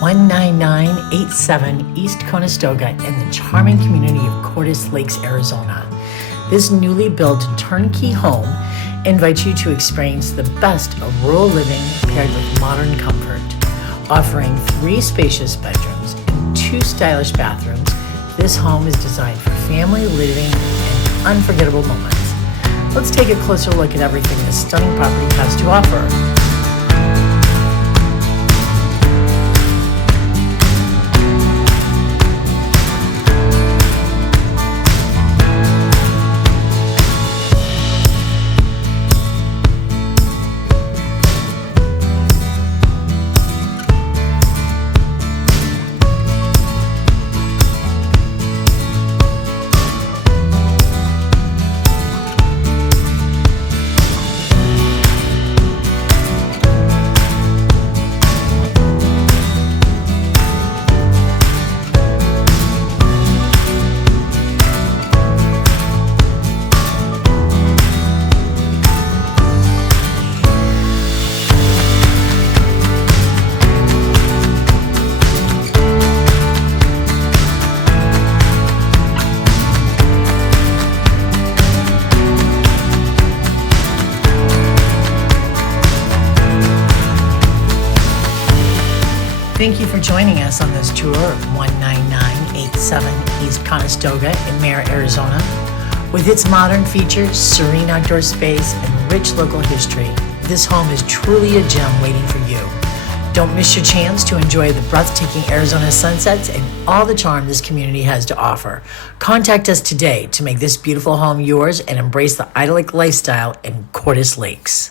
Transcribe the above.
19987 East Conestoga in the charming community of Cordes Lakes, Arizona. This newly built turnkey home invites you to experience the best of rural living paired with modern comfort. Offering 3 spacious bedrooms and 2 stylish bathrooms, this home is designed for family living and unforgettable moments. Let's take a closer look at everything this stunning property has to offer. Thank you for joining us on this tour of 19987 East Conestoga in Mare, Arizona. With its modern features, serene outdoor space, and rich local history, this home is truly a gem waiting for you. Don't miss your chance to enjoy the breathtaking Arizona sunsets and all the charm this community has to offer. Contact us today to make this beautiful home yours and embrace the idyllic lifestyle in Cordes Lakes.